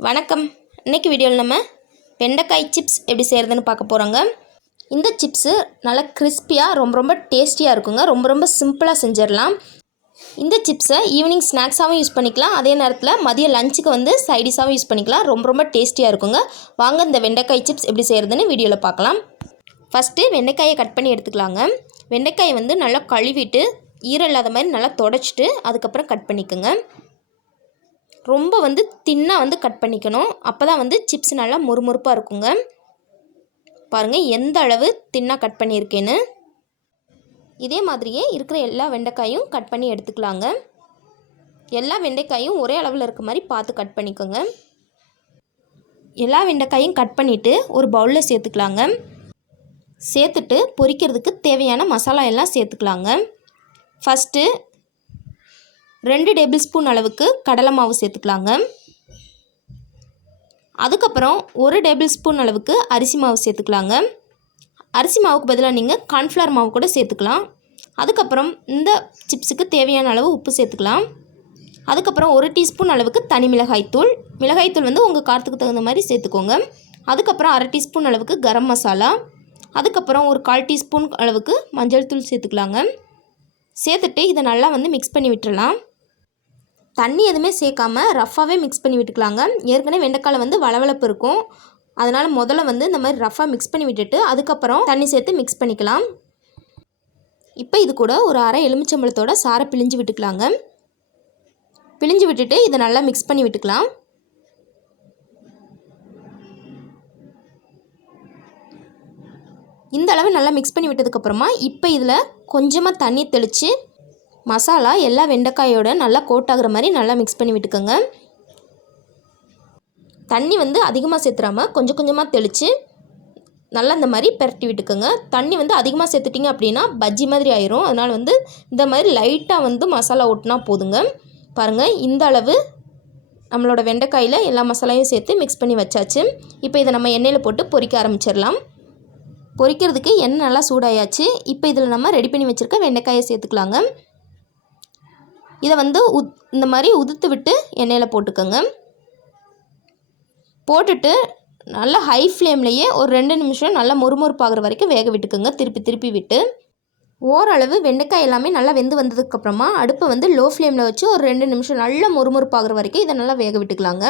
வணக்கம். இன்னைக்கு வீடியோவில் நம்ம வெண்டைக்காய் சிப்ஸ் எப்படி செய்கிறதுன்னு பார்க்க போகிறோங்க. இந்த சிப்ஸு நல்லா கிறிஸ்பியாக ரொம்ப டேஸ்டியாக இருக்குங்க. ரொம்ப சிம்பிளாக செஞ்சிடலாம். இந்த சிப்ஸை ஈவினிங் ஸ்நாக்ஸாகவும் யூஸ் பண்ணிக்கலாம். அதே நேரத்தில் மதிய லஞ்சுக்கு வந்து சைடிஷாகவும் யூஸ் பண்ணிக்கலாம். ரொம்ப டேஸ்டியாக இருக்குங்க. வாங்க இந்த வெண்டைக்காய் சிப்ஸ் எப்படி செய்கிறதுன்னு வீடியோவில் பார்க்கலாம். ஃபஸ்ட்டு வெண்டைக்காயை கட் பண்ணி எடுத்துக்கலாங்க. வெண்டைக்காயை வந்து நல்லா கழுவிட்டு ஈரம் இல்லாத மாதிரி நல்லா தொடச்சிட்டு அதுக்கப்புறம் கட் பண்ணிக்கோங்க. ரொம்ப வந்து தின்னாக வந்து கட் பண்ணிக்கணும். அப்போ தான் வந்து சிப்ஸ் நல்லா மொறுமொறுப்பாக இருக்குங்க. பாருங்கள் எந்த அளவு தின்னாக கட் பண்ணியிருக்கேன்னு. இதே மாதிரியே இருக்கிற எல்லா வெண்டைக்காயும் கட் பண்ணி எடுத்துக்கலாங்க. எல்லா வெண்டைக்காயும் ஒரே அளவில் இருக்க மாதிரி பார்த்து கட் பண்ணிக்கோங்க. எல்லா வெண்டைக்காயும் கட் பண்ணிவிட்டு ஒரு பவுலில் சேர்த்துக்கலாங்க. சேர்த்துட்டு பொரிக்கிறதுக்கு தேவையான மசாலா எல்லாம் சேர்த்துக்கலாங்க. ஃபஸ்ட்டு 2 டேபிள் ஸ்பூன் அளவுக்கு கடலை மாவு சேர்த்துக்கலாங்க. அதுக்கப்புறம் 1 டேபிள் ஸ்பூன் அளவுக்கு அரிசி மாவு சேர்த்துக்கலாங்க. அரிசி மாவுக்கு பதிலாக நீங்கள் கார்ன்ஃப்ளவர் மாவு கூட சேர்த்துக்கலாம். அதுக்கப்புறம் இந்த சிப்ஸுக்கு தேவையான அளவு உப்பு சேர்த்துக்கலாம். அதுக்கப்புறம் 1 டீஸ்பூன் அளவுக்கு தனி மிளகாய்த்தூள் வந்து உங்கள் காரத்துக்கு தகுந்த மாதிரி சேர்த்துக்கோங்க. அதுக்கப்புறம் 1/2 டீஸ்பூன் அளவுக்கு கரம் மசாலா, அதுக்கப்புறம் ஒரு 1/4 டீஸ்பூன் அளவுக்கு மஞ்சள் தூள் சேர்த்துக்கலாங்க. சேர்த்துட்டு இதை நல்லா வந்து மிக்ஸ் பண்ணி விட்டுறலாம். தண்ணி எதுவுமே சேர்க்காமல் ரஃப்பாகவே மிக்ஸ் பண்ணி விட்டுக்கலாங்க. ஏற்கனவே வெண்டைக்காயில் வந்து வளவளப்பு இருக்கும். அதனால் முதல்ல வந்து இந்த மாதிரி ரஃப்பாக மிக்ஸ் பண்ணி விட்டுட்டு அதுக்கப்புறம் தண்ணி சேர்த்து மிக்ஸ் பண்ணிக்கலாம். இப்போ இது கூட ஒரு அரை எலுமிச்சம்பழத்தோட சாறை பிழிஞ்சு விட்டுக்கலாங்க. பிழிஞ்சு விட்டுட்டு இதை நல்லா மிக்ஸ் பண்ணி விட்டுக்கலாம். இந்த அளவு நல்லா மிக்ஸ் பண்ணி விட்டதுக்கப்புறமா இப்போ இதில் கொஞ்சமாக தண்ணி தெளித்து மசாலா எல்லா வெண்டைக்காயோட நல்லா கோட் ஆகிற மாதிரி நல்லா மிக்ஸ் பண்ணி விட்டுக்கோங்க. தண்ணி வந்து அதிகமாக சேர்த்துறாமல் கொஞ்சமாக தெளித்து நல்லா இந்த மாதிரி பெரட்டி விட்டுக்கோங்க. தண்ணி வந்து அதிகமாக சேர்த்துட்டிங்க அப்படின்னா பஜ்ஜி மாதிரி ஆயிரும். அதனால் வந்து இந்த மாதிரி லைட்டாக வந்து மசாலா ஒட்டினா போதுங்க. பாருங்கள் இந்த அளவு நம்மளோட வெண்டைக்காயில் எல்லா மசாலாவையும் சேர்த்து மிக்ஸ் பண்ணி வச்சாச்சு. இப்போ இதை நம்ம எண்ணெயில் போட்டு பொரிக்க ஆரம்பிச்சிடலாம். பொரிக்கிறதுக்கு எண்ணெய் நல்லா சூடாயாச்சு. இப்போ இதில் நம்ம ரெடி பண்ணி வச்சுருக்க வெண்டைக்காயை சேர்த்துக்கலாங்க. இதை வந்து இந்த மாதிரி உதுத்து விட்டு எண்ணெயில் போட்டுக்கோங்க. போட்டுட்டு நல்லா ஹை ஃப்ளேம்லேயே ஒரு 2 நிமிஷம் நல்லா மொறுமொறுப்பாகிற வரைக்கும் வேக விட்டுக்கோங்க. திருப்பி விட்டு ஓரளவு வெண்டைக்காய் எல்லாமே நல்லா வெந்து வந்ததுக்கப்புறமா அடுப்பை வந்து லோ ஃப்ளேமில் வச்சு ஒரு 2 நிமிஷம் நல்லா மொறுமொறுப்பாகிற வரைக்கும் இதை நல்லா வேக விட்டுக்கலாங்க.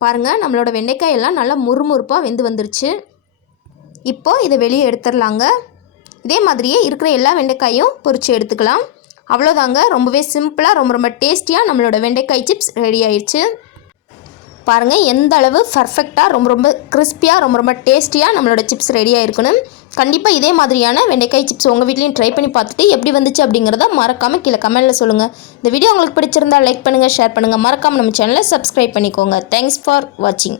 பாருங்கள் நம்மளோட வெண்டைக்காய் எல்லாம் நல்லா மொறுமொறுப்பாக வெந்து வந்துருச்சு. இப்போது இதை வெளியே எடுத்துடலாங்க. இதே மாதிரியே இருக்கிற எல்லா வெண்டைக்காயும் பொரித்து எடுத்துக்கலாம். அவ்வளோதாங்க. ரொம்பவே சிம்பிளாக ரொம்ப டேஸ்டியாக நம்மளோட வெண்டைக்காய் சிப்ஸ் ரெடி ஆயிடுச்சு. பாருங்கள் எந்த அளவு பர்ஃபெக்டாக ரொம்ப கிறிஸ்பியாக ரொம்ப டேஸ்டியாக நம்மளோட சிப்ஸ் ரெடி ஆகிருக்கணும். கண்டிப்பாக இதே மாதிரியான வெண்டைக்காய் சிப்ஸ் உங்கள் வீட்லேயும் ட்ரை பண்ணி பார்த்துட்டு எப்படி வந்துச்சு அப்படிங்கிறத மறக்காமல் கீழே கமெண்ட்டில் சொல்லுங்கள். இந்த வீடியோ உங்களுக்கு பிடிச்சிருந்தால் லைக் பண்ணுங்கள், ஷேர் பண்ணுங்கள். மறக்காமல் நம்ம சேனலை சப்ஸ்கிரைப் பண்ணிக்கோங்க. தேங்க்ஸ் ஃபார் வாட்சிங்.